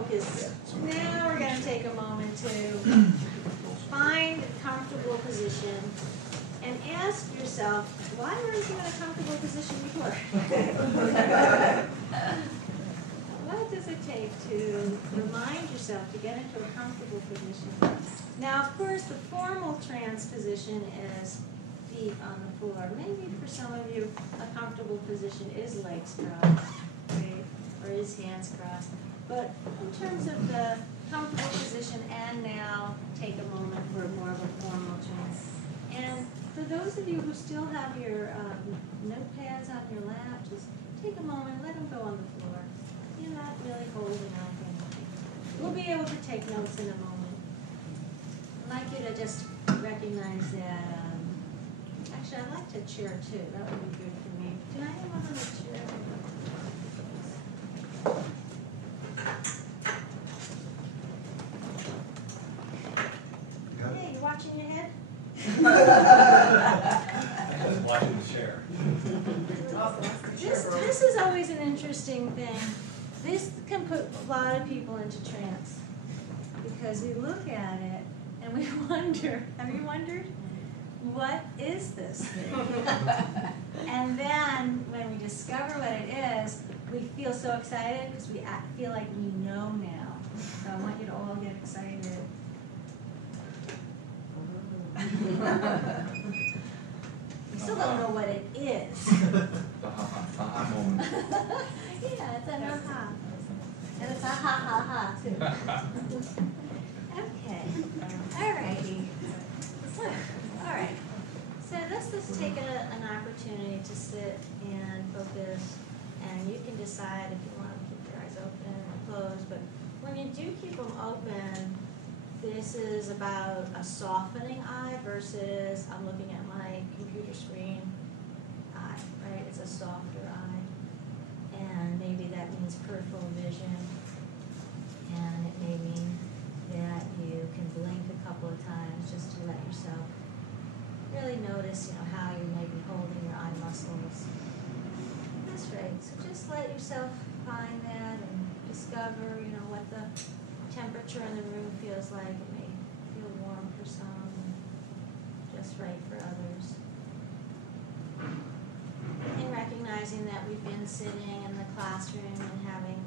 focus. Now we're going to take a moment to find a comfortable position and ask yourself, why weren't you in a comfortable position before? What does it take to remind yourself to get into a comfortable position? Now, of course, the formal trance position is feet on the floor. Maybe for some of you, a comfortable position is legs crossed, right? Or is hands crossed. But in terms of the comfortable position, and now take a moment for more of a formal trance. And for those of you who still have your notepads on your lap, just take a moment, let them go on the floor. You're not really holding on to anything. We'll be able to take notes in a moment. I'd like you to just recognize that, actually I'd like to chair too, that would be good for me. Can I have one on the chair? Hey, you watching your head? I was watching the chair. This is always an interesting thing. This can put a lot of people into trance because we look at it and we wonder, have you wondered? What is this thing? And then when we discover what it is, we feel so excited because we feel like we know now. So I want you to all get excited. We still don't know what it is. The ha-ha moment. Yeah, it's an aha. And it's a ha-ha-ha too. Okay. Alrighty. Alright. So let's just take an opportunity to sit and focus. And you can decide if you want to keep your eyes open or closed. But when you do keep them open, this is about a softening eye versus I'm looking at my computer screen eye, right? It's a softer eye. And maybe that means peripheral vision. And it may mean that you can blink a couple of times just to let yourself really notice, how you may be holding your eye muscles. That's right. So just let yourself find that and discover, what the temperature in the room feels like. It may feel warm for some, and just right for others. And recognizing that we've been sitting in the classroom and having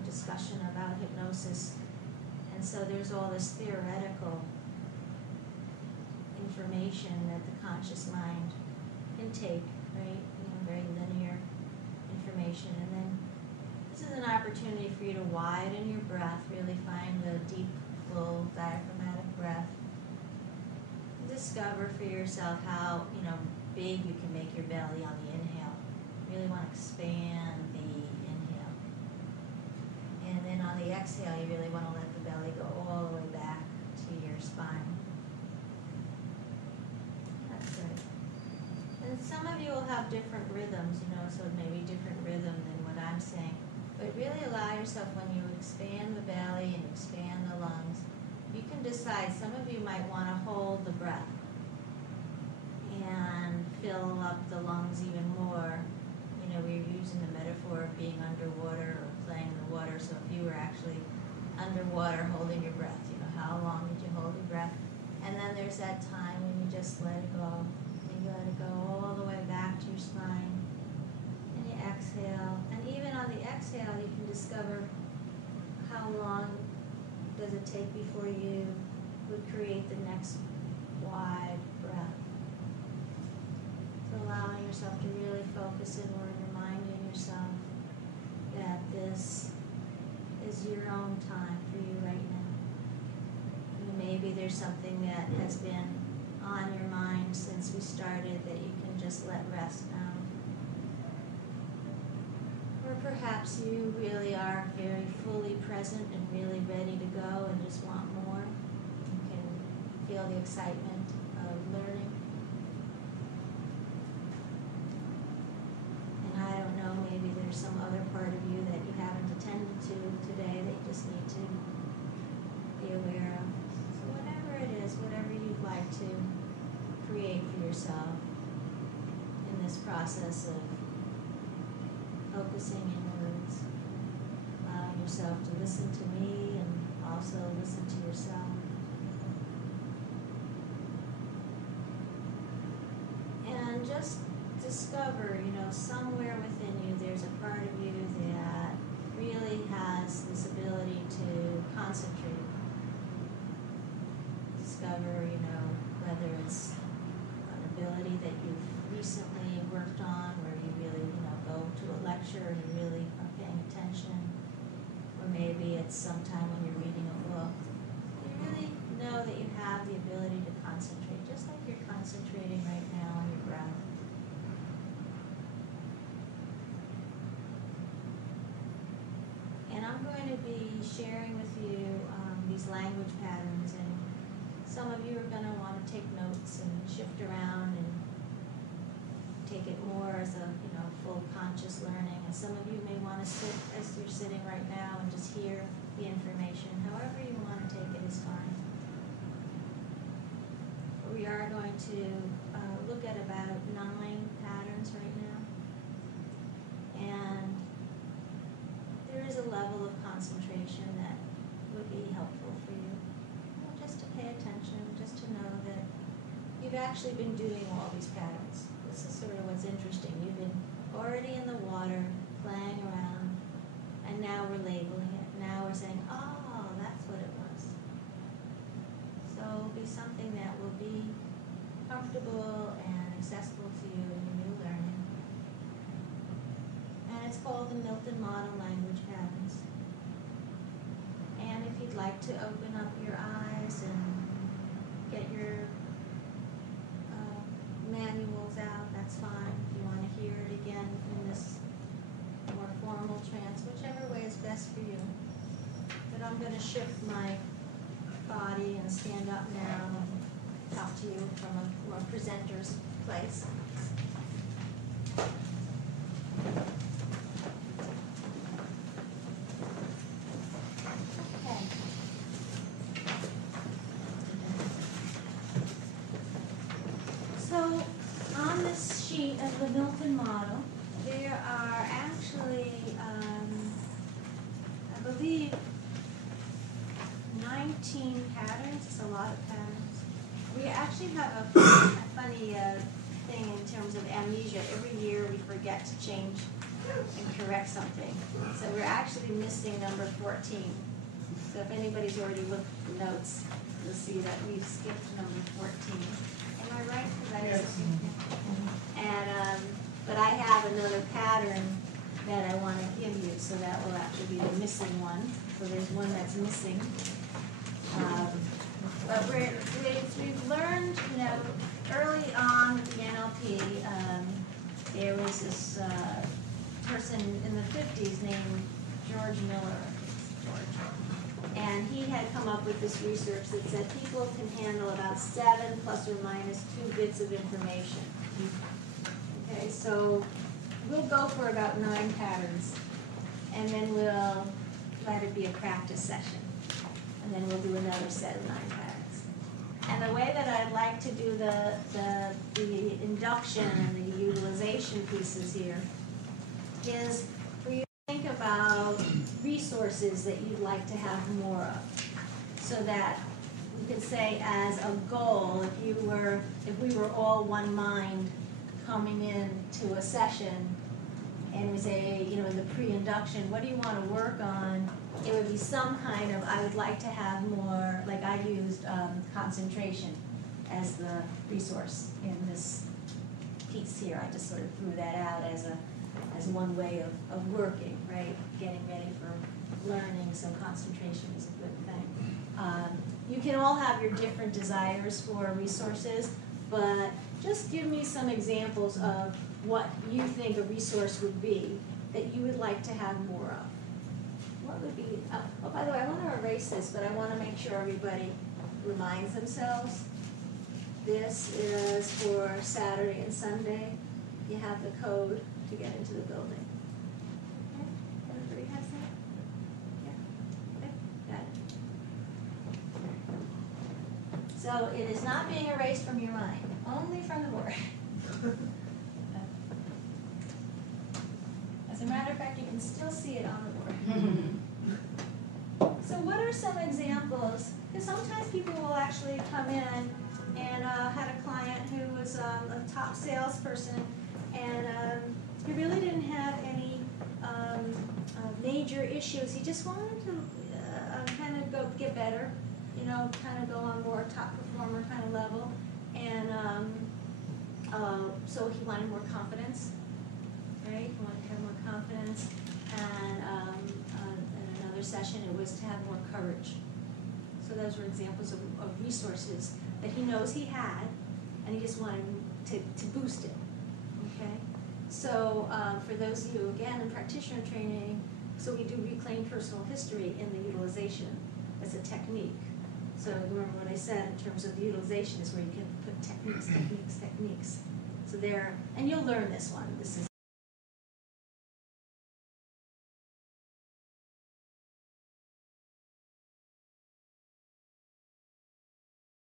a discussion about hypnosis, and so there's all this theoretical information that the conscious mind can take, right? Very linear information, and then this is an opportunity for you to widen your breath, really find the deep, full diaphragmatic breath. Discover for yourself how, big you can make your belly on the inhale. You really want to expand the inhale. And then on the exhale, you really want to let the belly go all the way back to your spine. That's right. And some of you will have different rhythms, so it may be different rhythm than what I'm saying. But really allow yourself, when you expand the belly and expand the lungs, you can decide. Some of you might want to hold the breath and fill up the lungs even more. We're using the metaphor of being underwater or playing in the water. So if you were actually underwater holding your breath, how long did you hold your breath? And then there's that time when you just let it go. And you let it go all the way back to your spine. And you exhale. And even on the exhale, you can discover how long does it take before you would create the next wide breath. So allowing yourself to really focus inward, reminding yourself that this is your own time for you right now. Maybe there's something that has been on your mind since we started that you can just let rest now. Or perhaps you really are very fully present and really ready to go and just want more. You can feel the excitement of learning. And I don't know, maybe there's some other part of you that you haven't attended to today that you just need to be aware of. So whatever it is, whatever you'd like to create for yourself in this process of focusing inwards, allowing yourself to listen to me and also listen to yourself. And just discover, somewhere within you there's a part of you that really has this ability to concentrate. Discover, whether it's an ability that you've recently worked on where you really, go to a lecture and you really are paying attention. Or maybe it's sometime when you're reading a book. You really know that you have the ability to concentrate, just like you're concentrating right now on your breath. And I'm going to be sharing with you these language patterns, and some of you are going to want to take notes and shift around and take it more as a full conscious learning, and some of you may want to sit as you're sitting right now and just hear the information. However you want to take it is fine. We are going to look at about 9 patterns right now, and there is a level of concentration that would be helpful for you. Just to pay attention, just to know that you've actually been doing all these patterns. This is sort of what's interesting. You've been already in the water, playing around, and now we're labeling it. Now we're saying, oh, that's what it was. So it'll be something that will be comfortable and accessible to you in your new learning. And it's called the Milton Model language patterns. And if you'd like to open up your eyes and get your manuals out, that's fine. If you want to hear it again in this more formal trance, whichever way is best for you. But I'm going to shift my body and stand up now and talk to you from a more presenter's place. Okay. So on this sheet of the Milton Model, there are actually, I believe, 19 patterns. It's a lot of patterns. We actually have a funny thing in terms of amnesia. Every year we forget to change and correct something. So we're actually missing number 14. So if anybody's already looked at the notes, you'll see that we've skipped number 14. Am I right? Yes. And but I have another pattern that I want to give you, so that will actually be the missing one. So there's one that's missing. But we've learned, early on with the NLP, there was this person in the 50s named George Miller. And he had come up with this research that said people can handle about 7 plus or minus 2 bits of information. Okay, so we'll go for about 9 patterns, and then we'll let it be a practice session. And then we'll do another set of 9 patterns. And the way that I'd like to do the induction and the utilization pieces here is for you to think about resources that you'd like to have more of. So that we could say as a goal, if we were all one mind coming in to a session, and we say, in the pre-induction, what do you want to work on? It would be some kind of, I would like to have more, like I used concentration as the resource in this piece here. I just sort of threw that out as one way of working, right? Getting ready for learning, so concentration is a good thing. You can all have your different desires for resources, but just give me some examples of what you think a resource would be that you would like to have more of. What would be, oh, by the way, I want to erase this, but I want to make sure everybody reminds themselves. This is for Saturday and Sunday. You have the code to get into the building. Okay? Everybody has that? Yeah? Okay, got it. So it is not being erased from your mind, only from the board. As a matter of fact, you can still see it on the board. what are some examples? Because sometimes people will actually come in and had a client who was a top salesperson, and he really didn't have any major issues. He just wanted to kind of go get better, you know, kind of go on more top performer kind of level, and so he wanted more confidence, right? He wanted to have more confidence, and in another session it was to have more courage. So those were examples of resources that he knows he had, and he just wanted to boost it, okay? So for those of you, again, in practitioner training, so we do reclaim personal history in the utilization as a technique. So remember what I said in terms of the utilization is where you can put techniques. So there, and you'll learn this one. This is